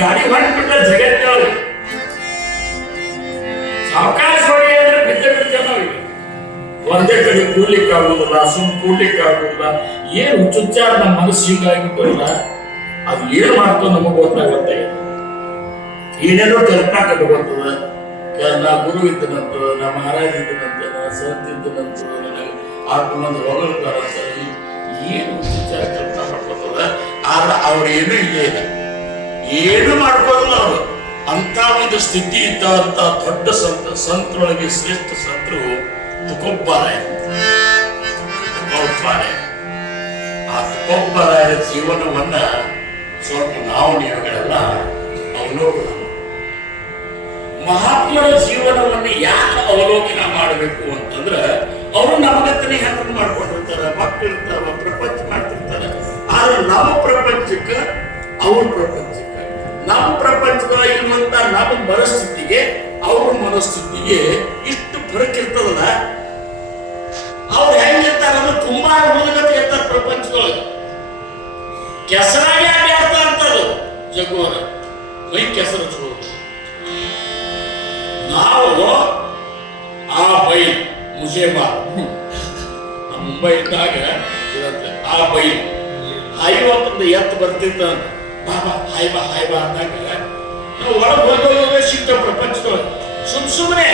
ಗಾಡಿ ಹೊಂಟ್ಬಿಟ್ಟ ಜಗತ್ತೊಳಗೆ ಅವಕಾಶ ಹೊಡಿ ಅಂದ್ರೆ ಬಿದ್ದ ನಾವೀಗ ಒಂದೇ ಕಡೆ ಕೂಡ್ಲಿಕ್ಕೆ ಆಗುದಿಲ್ಲ, ಕೂಡ್ಲಿಕ್ಕೆ ಆಗುದಿಲ್ಲ. ಏನು ಹುಚ್ಚುಚ್ಚಾರ ನಮ್ಮ ಮನಸ್ಸು ಹೀಗಾಗಿತ್ತಲ್ಲ, ಅದು ಏನ್ ಮಾಡ್ತೋ ನಮಗ್ ಗೊತ್ತಾಗುತ್ತೆ. ಏನೇನೋ ಕಲ್ಪನಾ ಕಟ್ಕೊತದ. ನಾ ಗುರು ಇದ್ದನಂತ, ನಾ ಮಹಾರಾಜ ಇದ್ದನಂತ, ನಾ ಸಂತ ಇದ್ದನಂತ, ನನಗೆ ಆತ್ಮಂದು ಹೊಗಳ್ತಾರ. ಏನು ಹುಚ್ಚುಚ್ಚಾರ ಕಲ್ಪನಾ ಮಾಡ್ಕೊತದ. ಆದ್ರೆ ಅವ್ರು ಏನೂ ಇಲ್ಲೇ ಇಲ್ಲ, ಏನು ಮಾಡ್ಕೋದಿಲ್ಲ ಅವರು. ಅಂತ ಒಂದು ಸ್ಥಿತಿ ಇದ್ದಂತ ದೊಡ್ಡ ಸಂತರೊಳಗೆ ಶ್ರೇಷ್ಠ ಸಂತರು ತುಕೋಬ್ಬರಾಯ. ಆ ತುಕೋಬ್ಬರಾಯರ ಜೀವನವನ್ನ ಸ್ವಲ್ಪ ನಾವು ನೀವುಗಳೆಲ್ಲ ಅವಲೋಕನ, ಮಹಾತ್ಮರ ಜೀವನವನ್ನು ಯಾಕೆ ಅವಲೋಕನ ಮಾಡಬೇಕು ಅಂತಂದ್ರೆ, ಅವರು ನಮಗತ್ತನೇ ಹೆಂಗ್ ಮಾಡ್ಕೊಂಡಿರ್ತಾರೆ, ಮಕ್ಕಳು ಇರ್ತಾರ, ಪ್ರಪಂಚ ಮಾಡ್ತಿರ್ತಾರೆ. ಆದ್ರೆ ನಮ್ಮ ಪ್ರಪಂಚಕ್ಕೆ ಅವ್ರ ಪ್ರಪಂಚಕ್ಕೆ, ನಮ್ಮ ಪ್ರಪಂಚದೊಳಗಿರುವಂತ ನಮ್ಮ ಮನಸ್ಥಿತಿಗೆ ಅವ್ರ ಮನಸ್ಥಿತಿಗೆ ಇಷ್ಟು ಫರಕ್ ಇರ್ತದಲ್ಲ. ಅವ್ರು ಹೆಂಗಿರ್ತಾರ ಅಂದ್ರೆ ತುಂಬಾ ಹುಡುಗತೆ ಇರ್ತಾರ ಪ್ರಪಂಚದೊಳಗೆ. ಕೆಸರಾಗೆ ಆಡ್ತಾ ಅಂತದ್ದು ಜಗುವರ ಮೈ ಕೆಸರು ಹಚ್ಕೋದು. ನಾವು ಆ ಬೈಲ್ ಮುಜೇಮಾ ಮುಂಬೈ ಇದ್ದಾಗ ಇರುತ್ತೆ. ಆ ಬೈಲ್ ಹಾಯ್ವತ್ತೊಂದು ಎತ್ತು ಬರ್ತಿದ್ದ, ಬಾಬಾ ಹಾಯ್ ಬಾ ಅಂದಾಗ ನಾವು ಒಳಗೆ ಹೋಗೋದೇ ಸಿಗ್ತೇವೆ ಪ್ರಪಂಚದೊಳಗೆ. ಸುಮ್ಮನೆ